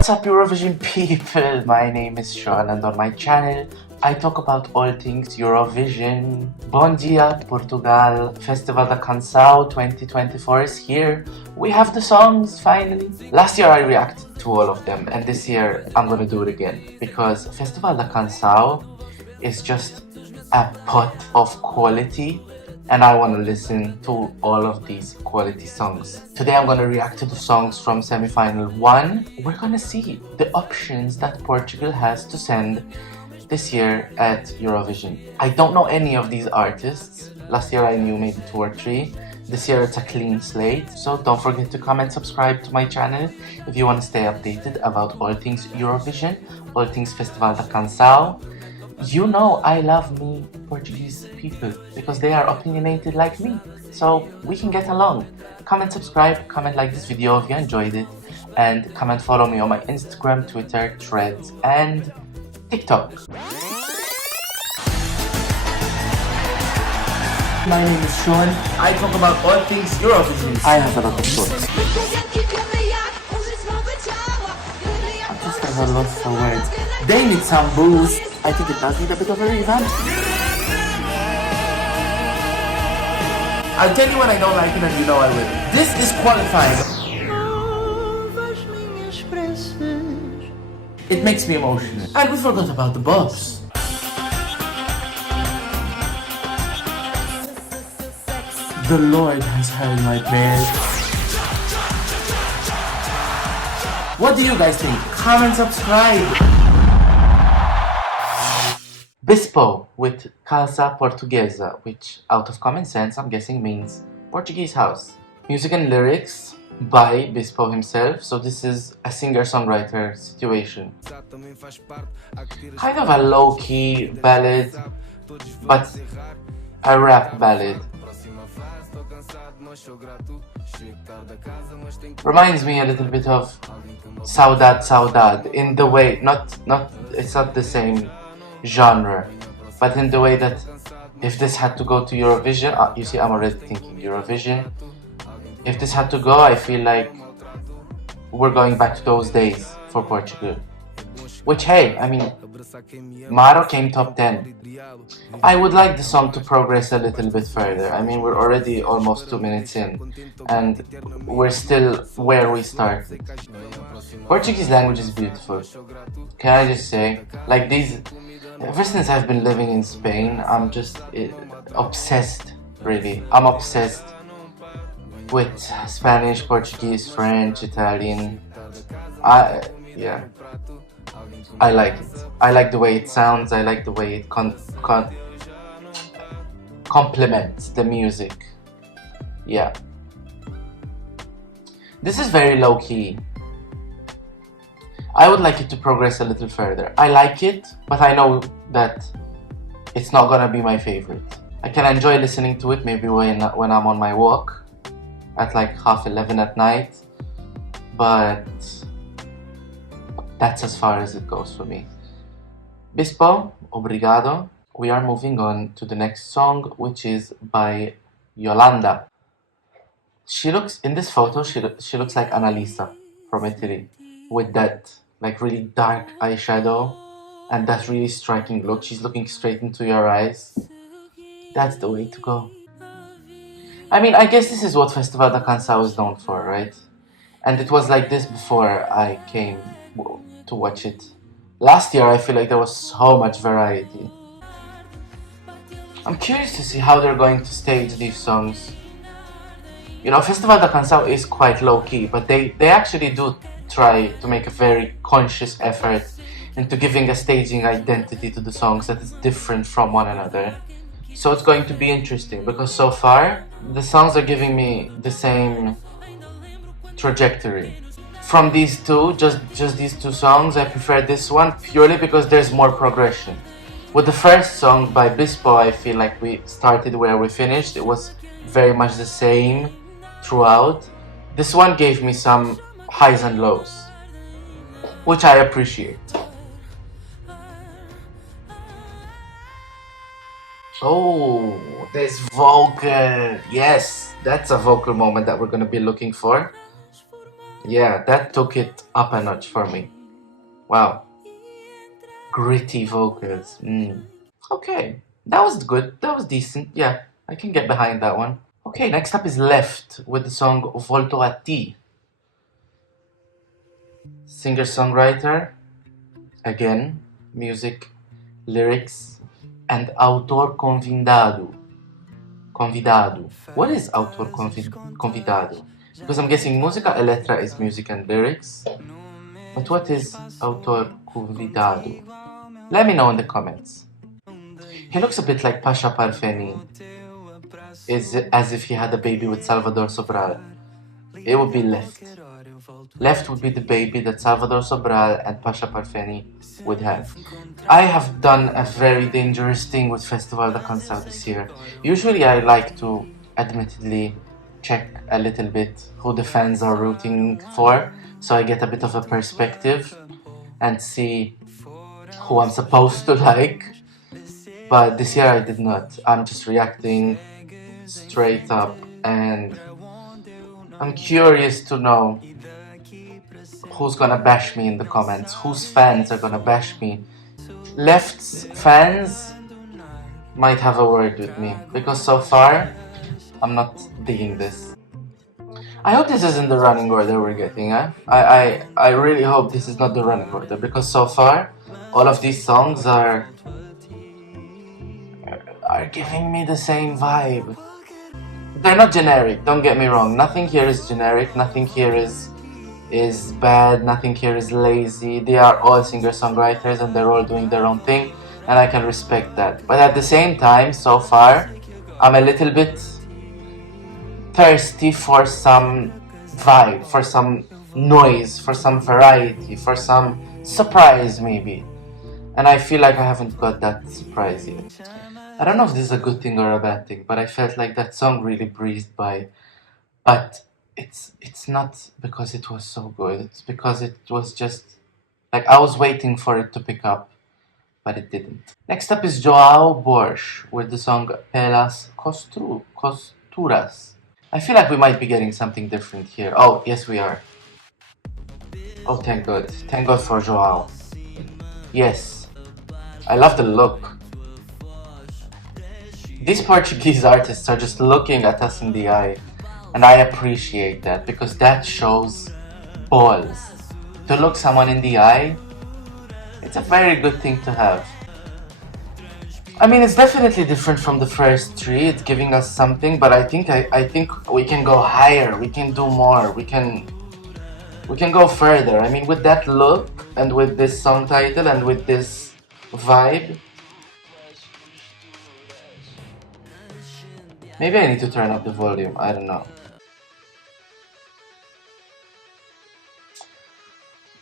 What's up, Eurovision people? My name is Sean, and on my channel I talk about all things Eurovision. Bom dia, Portugal. Festival da Canção 2024 is here. We have the songs finally. Last year I reacted to all of them, and this year I'm gonna do it again because Festival da Canção is just a pot of quality, and I want to listen to all of these quality songs. Today I'm going to react to the songs from semi-final 1. We're going to see the options that Portugal has to send this year at Eurovision. I don't know any of these artists. Last year I knew maybe 2 or 3. This year it's a clean slate, so don't forget to comment, subscribe to my channel if you want to stay updated about all things Eurovision, all things Festival da Canção. You know I love me Portuguese people because they are opinionated like me, so we can get along. Comment, subscribe, comment like this video if you enjoyed it, and comment follow me on my Instagram, Twitter, Threads, and TikTok. My name is Sean. I talk about all things Eurovision. I have a lot of thoughts. I just have a lot of words. They need some boost. I think it does need a bit of a revamp. I'll tell you when I don't like it and you know I will. This is qualifying. It makes me emotional. And we forgot about the bobs. The Lord has heard my prayers. What do you guys think? Comment, subscribe. Bispo with Casa Portuguesa, which out of common sense I'm guessing means Portuguese house. Music and lyrics by Bispo himself, so this is a singer-songwriter situation. Kind of a low-key ballad, but a rap ballad. Reminds me a little bit of Saudade Saudade in the way, it's not the same genre, but in the way that if this had to go to Eurovision, you see I'm already thinking Eurovision. If this had to go, I feel like we're going back to those days for Portugal. Which, hey, I mean, Maro came top 10. I would like the song to progress a little bit further. I mean, we're already almost 2 minutes in, and we're still where we started. Portuguese language is beautiful. Can I just say, like these, ever since I've been living in Spain, I'm just obsessed, really. I'm obsessed with Spanish, Portuguese, French, Italian. Yeah. I like it. I like the way it sounds. I like the way it complements the music. Yeah. This is very low-key. I would like it to progress a little further. I like it, but I know that it's not gonna be my favorite. I can enjoy listening to it maybe when I'm on my walk at like 11:30 at night, but that's as far as it goes for me. Bispo, obrigado. We are moving on to the next song, which is by Iolanda. She looks, in this photo, she looks like Annalisa from Italy, with that like really dark eyeshadow and that really striking look. She's looking straight into your eyes. That's the way to go. I mean, I guess this is what Festival da Canção is known for, right? And it was like this before I came to watch it. Last year I feel like there was so much variety. I'm curious to see how they're going to stage these songs. You know, Festival da Canção is quite low-key, but they actually do try to make a very conscious effort into giving a staging identity to the songs that is different from one another. So it's going to be interesting because so far the songs are giving me the same trajectory. From these two, just these 2 songs, I prefer this one purely because there's more progression. With the first song by Bispo, I feel like we started where we finished. It was very much the same throughout. This one gave me some highs and lows, which I appreciate. Oh, there's vocal. Yes, that's a vocal moment that we're gonna be looking for. Yeah, that took it up a notch for me. Wow. Gritty vocals. Okay, that was good. That was decent. Yeah, I can get behind that one. Okay, next up is Left with the song Volto a Ti. Singer-songwriter, again, music, lyrics, and autor convidado. Convidado. What is autor convidado? Because I'm guessing música e letra is music and lyrics. But what is autor convidado? Let me know in the comments. He looks a bit like Pasha Parfeni. Is as if he had a baby with Salvador Sobral. It would be Left. Left would be the baby that Salvador Sobral and Pasha Parfeni would have. I have done a very dangerous thing with Festival da Canção this year. Usually I like to, admittedly, check a little bit who the fans are rooting for, so I get a bit of a perspective and see who I'm supposed to like. But this year I did not. I'm just reacting straight up, and I'm curious to know who's gonna bash me in the comments, whose fans are gonna bash me. Left's fans might have a word with me, because so far I'm not digging this. I hope this isn't the running order we're getting, eh? I really hope this is not the running order, because so far all of these songs are giving me the same vibe. They're not generic, don't get me wrong. Nothing here is generic, nothing here is bad, nothing here is lazy. They are all singer-songwriters and they're all doing their own thing, and I can respect that. But at the same time, so far, I'm a little bit thirsty for some vibe, for some noise, for some variety, for some surprise maybe. And I feel like I haven't got that surprise yet. I don't know if this is a good thing or a bad thing, but I felt like that song really breezed by. But it's not because it was so good, it's because it was just like I was waiting for it to pick up, but it didn't. Next up is Joao Borsch with the song Pelas Costuras. I feel like we might be getting something different here. Oh, yes we are. Oh, thank God. Thank God for Joao. Yes. I love the look. These Portuguese artists are just looking at us in the eye. And I appreciate that, because that shows balls. To look someone in the eye, it's a very good thing to have. I mean, it's definitely different from the first three. It's giving us something, but I think we can go higher. We can do more. We can go further. I mean, with that look and with this song title and with this vibe, maybe I need to turn up the volume. I don't know.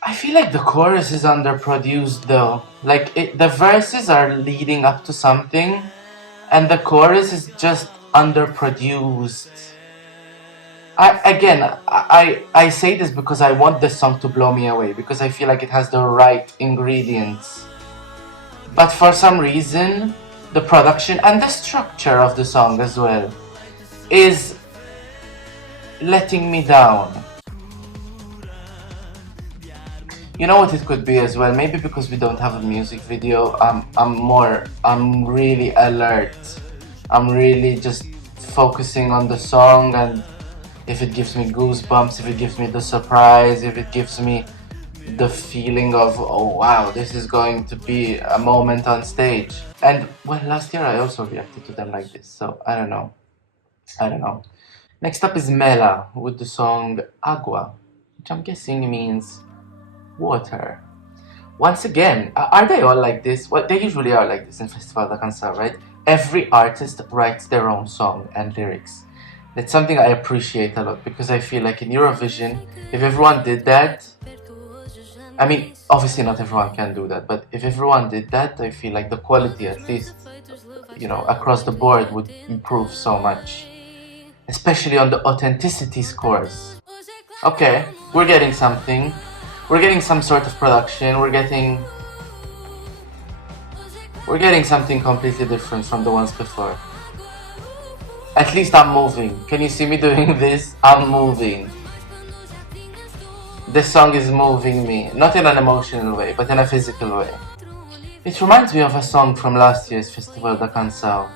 I feel like the chorus is underproduced though. Like the verses are leading up to something and the chorus is just underproduced. I say this because I want this song to blow me away, because I feel like it has the right ingredients. But for some reason, the production and the structure of the song as well is letting me down. You know what it could be as well? Maybe because we don't have a music video, I'm really alert. I'm really just focusing on the song, and if it gives me goosebumps, if it gives me the surprise, if it gives me the feeling of, oh wow, this is going to be a moment on stage. And well, last year I also reacted to them like this, so I don't know. Next up is MELA with the song Agua, which I'm guessing means water. Once again, are they all like this? Well, they usually are like this in Festival da Canção, right? Every artist writes their own song and lyrics. It's something I appreciate a lot, because I feel like in Eurovision, if everyone did that, I mean, obviously not everyone can do that, but if everyone did that, I feel like the quality, at least, you know, across the board would improve so much. Especially on the authenticity scores. Okay, we're getting something. We're getting some sort of production. We're getting something completely different from the ones before. At least I'm moving. Can you see me doing this? I'm moving. This song is moving me, not in an emotional way, but in a physical way. It reminds me of a song from last year's festival, the Canção.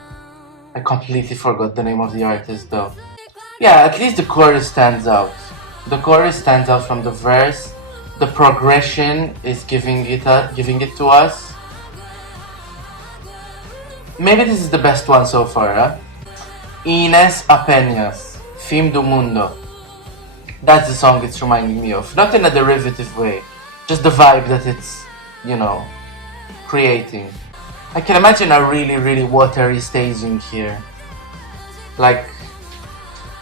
I completely forgot the name of the artist though. Yeah, at least the chorus stands out. The chorus stands out from the verse. The progression is giving it to us. Maybe this is the best one so far, huh? Inés Apenas, Fim do Mundo. That's the song it's reminding me of. Not in a derivative way, just the vibe that it's, you know, creating. I can imagine a really, really watery staging here. Like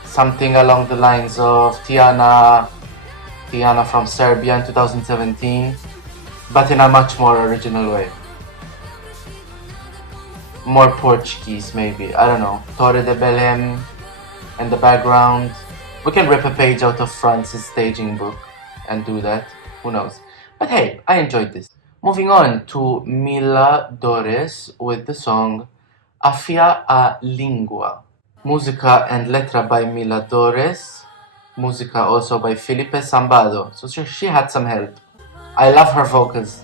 something along the lines of Tiana from Serbia in 2017, but in a much more original way. More Portuguese maybe, I don't know. Torre de Belém in the background. We can rip a page out of France's staging book and do that, who knows. But hey, I enjoyed this. Moving on to Mila Dores with the song Afia a Língua. Música and letra by Mila Dores. Música also by Felipe Sambado. So she had some help. I love her vocals.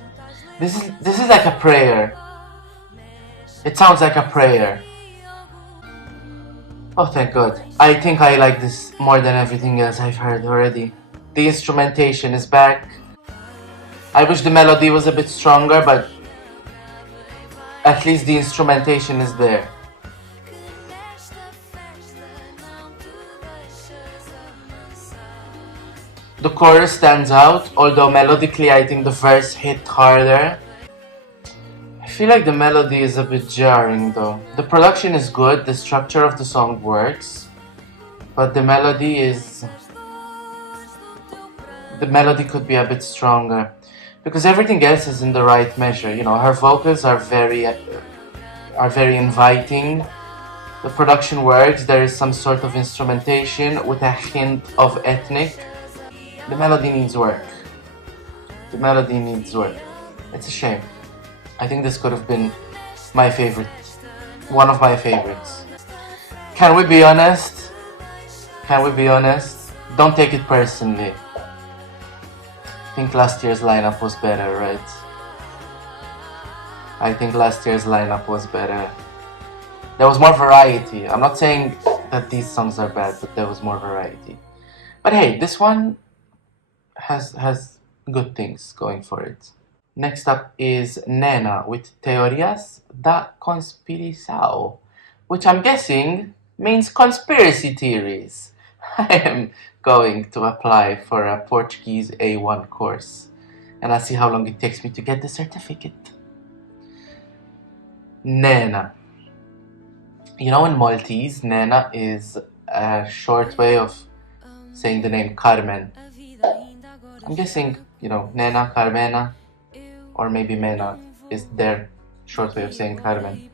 This is like a prayer. It sounds like a prayer. Oh, thank God. I think I like this more than everything else I've heard already. The instrumentation is back. I wish the melody was a bit stronger, but at least the instrumentation is there. The chorus stands out, although melodically I think the verse hit harder. I feel like the melody is a bit jarring though. The production is good, the structure of the song works, but the melody could be a bit stronger, because everything else is in the right measure. You know, her vocals are very inviting. The production works, there is some sort of instrumentation with a hint of ethnic. The melody needs work. The melody needs work. It's a shame. I think this could have been my favorite. One of my favorites. Can we be honest? Can we be honest? Don't take it personally. I think last year's lineup was better, right? I think last year's lineup was better. There was more variety. I'm not saying that these songs are bad, but there was more variety. But hey, this one has good things going for it. Next up is NENA with Teorias da Conspiração, which I'm guessing means conspiracy theories. I am going to apply for a Portuguese A1 course, and I'll see how long it takes me to get the certificate. NENA. You know, in Maltese, NENA is a short way of saying the name Carmen. I'm guessing, you know, Nena, Carmena, or maybe Mena is their short way of saying Carmen.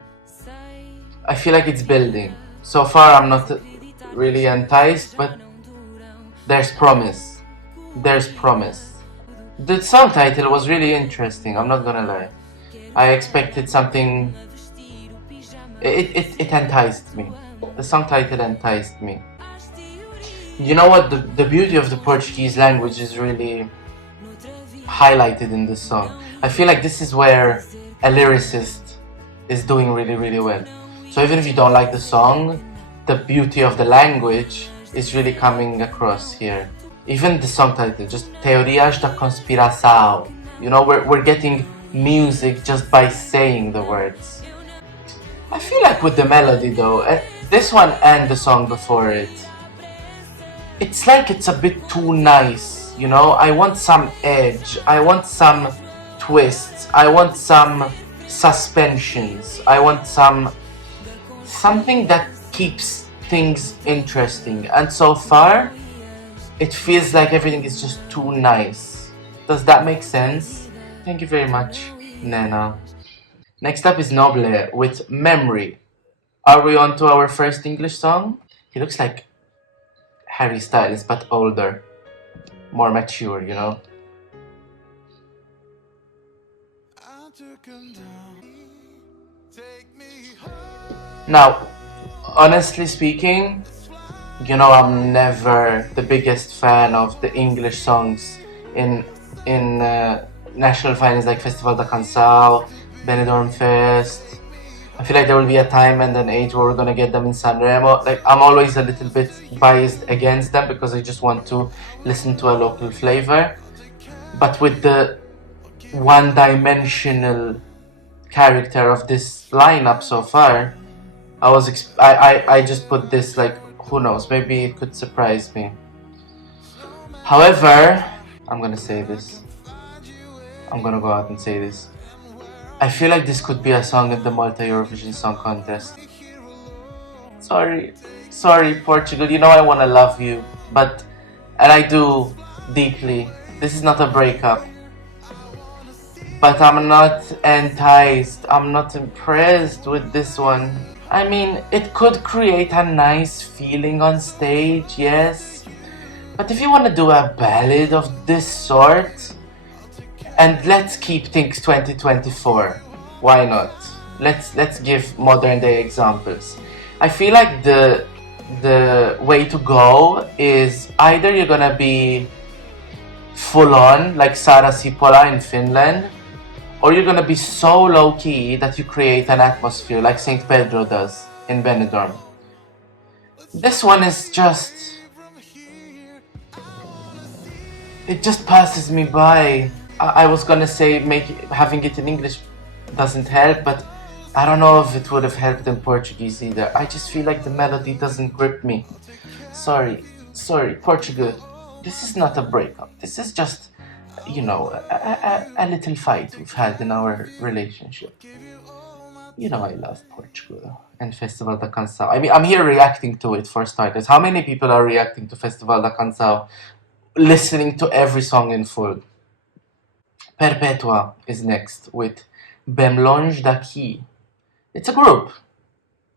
I feel like it's building. So far I'm not really enticed, but there's promise. There's promise. The song title was really interesting, I'm not gonna lie. I expected something. It enticed me. The song title enticed me. You know what? The beauty of the Portuguese language is really highlighted in this song. I feel like this is where a lyricist is doing really, really well. So even if you don't like the song, the beauty of the language is really coming across here. Even the song title, just Teorias da Conspiração. You know, we're getting music just by saying the words. I feel like with the melody though, this one and the song before it, it's like it's a bit too nice, you know? I want some edge, I want some twists, I want some suspensions, I want something that keeps things interesting. And so far, it feels like everything is just too nice. Does that make sense? Thank you very much, NENA. Next up is Noble with Memory. Are we on to our first English song? He looks like Harry Styles, but older. More mature, you know? Now, honestly speaking, you know I'm never the biggest fan of the English songs in national finals like Festival da Canção, Benidorm Fest. I feel like there will be a time and an age where we're gonna get them in Sanremo. Like, I'm always a little bit biased against them because I just want to listen to a local flavor. But with the one-dimensional character of this lineup so far, I just put this, like, who knows, maybe it could surprise me. However, I'm gonna say this. I'm gonna go out and say this. I feel like this could be a song in the Malta Eurovision Song Contest. Sorry, Portugal, you know I wanna love you, and I do deeply. This is not a breakup. But I'm not enticed, I'm not impressed with this one. I mean, it could create a nice feeling on stage, yes. But if you wanna do a ballad of this sort, and let's keep things 2024. Why not? Let's give modern day examples. I feel like the way to go is either you're gonna be full on like Sara Sipola in Finland, or you're gonna be so low key that you create an atmosphere like St. Pedro does in Benidorm. This one is just, it just passes me by. I was gonna say having it in English doesn't help, but I don't know if it would have helped in Portuguese either. I just feel like the melody doesn't grip me. Sorry, Portugal. This is not a breakup. This is just, you know, a little fight we've had in our relationship. You know I love Portugal and Festival da Canção. I mean, I'm here reacting to it for starters. How many people are reacting to Festival da Canção, listening to every song in full? Perpetua is next with Bem Longe Daqui. It's a group,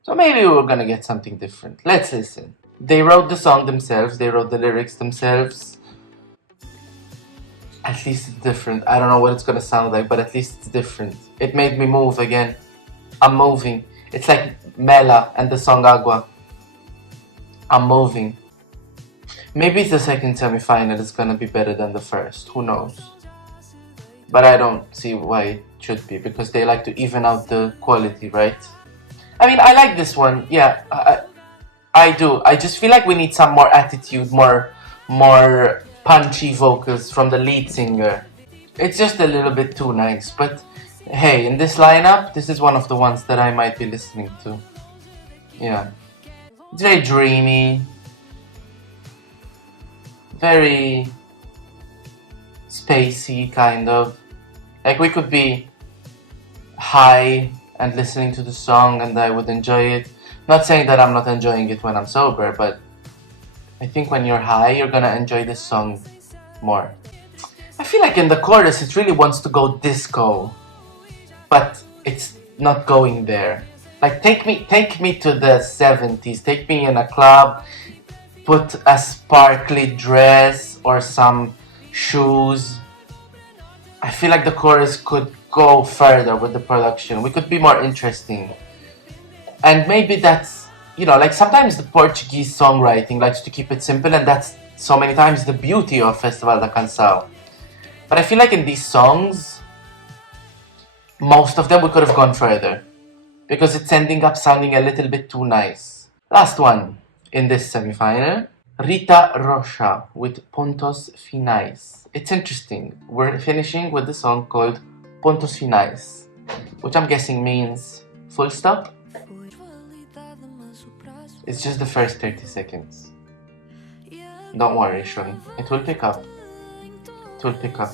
so maybe we're gonna get something different. Let's listen. They wrote the song themselves, they wrote the lyrics themselves. At least it's different. I don't know what it's gonna sound like, but at least it's different. It made me move again. I'm moving. It's like MELA and the song Agua. I'm moving. Maybe the second semi-final is gonna be better than the first, who knows? But I don't see why it should be, because they like to even out the quality, right? I mean, I like this one, yeah, I do. I just feel like we need some more attitude, more punchy vocals from the lead singer. It's just a little bit too nice, but hey, in this lineup, this is one of the ones that I might be listening to. Yeah. It's very dreamy, very spacey, kind of. Like, we could be high and listening to the song and I would enjoy it. Not saying that I'm not enjoying it when I'm sober, but I think when you're high, you're gonna enjoy this song more. I feel like in the chorus, it really wants to go disco, but it's not going there. Like, take me to the 70s, take me in a club, put a sparkly dress or some shoes. I feel like the chorus could go further with the production. We could be more interesting. And maybe that's, you know, like sometimes the Portuguese songwriting likes to keep it simple, and that's so many times the beauty of Festival da Canção. But I feel like in these songs, most of them we could have gone further, because it's ending up sounding a little bit too nice. Last one in this semi-final, Rita Rocha with Pontos Finais. It's interesting. We're finishing with the song called Pontos Finais, which I'm guessing means full stop. It's just the first 30 seconds. Don't worry, Sean. It will pick up. It will pick up.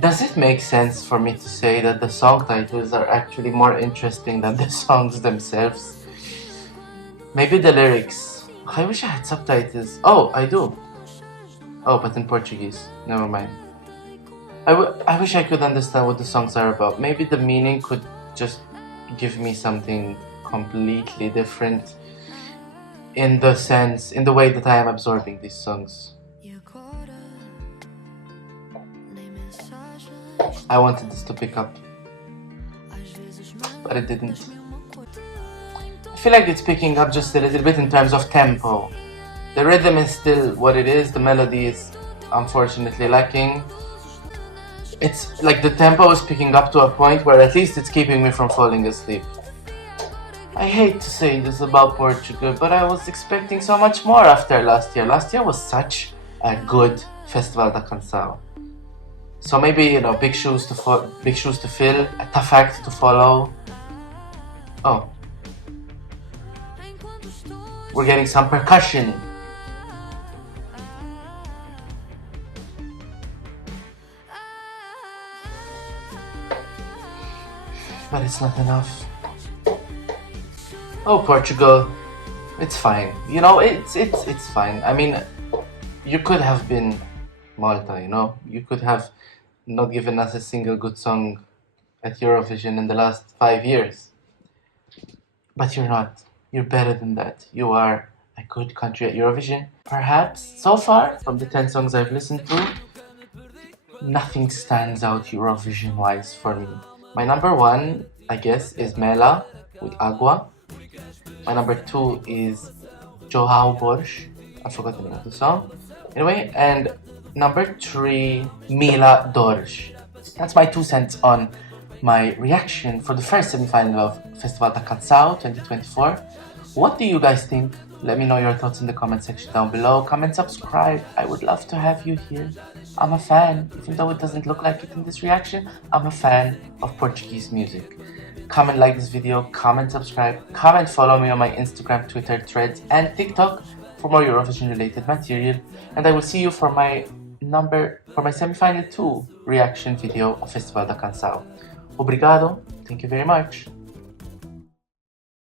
Does it make sense for me to say that the song titles are actually more interesting than the songs themselves? Maybe the lyrics. I wish I had subtitles. Oh, I do. Oh, but in Portuguese. Never mind. I wish I could understand what the songs are about. Maybe the meaning could just give me something completely different in the way that I am absorbing these songs. I wanted this to pick up, but it didn't. I feel like it's picking up just a little bit in terms of tempo. The rhythm is still what it is, the melody is unfortunately lacking. It's like the tempo is picking up to a point where at least it's keeping me from falling asleep. I hate to say this about Portugal, but I was expecting so much more after last year. Last year was such a good Festival da Canção. So maybe, you know, big shoes to fill, a tough act to follow. Oh, we're getting some percussion. But it's not enough. Oh, Portugal, it's fine. You know, it's fine. I mean, you could have been Malta, you know? You could have not given us a single good song at Eurovision in the last 5 years. But you're not. You're better than that. You are a good country at Eurovision. Perhaps, so far, from the 10 songs I've listened to, nothing stands out Eurovision-wise for me. My number 1, I guess, is MELA with Agua. My number 2 is Joao Borsch. I forgot the name of the song. Anyway, and number 3, Mila Dores. That's my 2 cents on my reaction for the first semi-final of Festival da Canção 2024. What do you guys think? Let me know your thoughts in the comment section down below. Comment, subscribe. I would love to have you here. I'm a fan, even though it doesn't look like it in this reaction. I'm a fan of Portuguese music. Comment, like this video, comment, subscribe, comment, follow me on my Instagram, Twitter, Threads, and TikTok for more Eurovision related material. And I will see you for my semi-final 2 reaction video of Festival da Canção. Obrigado, thank you very much.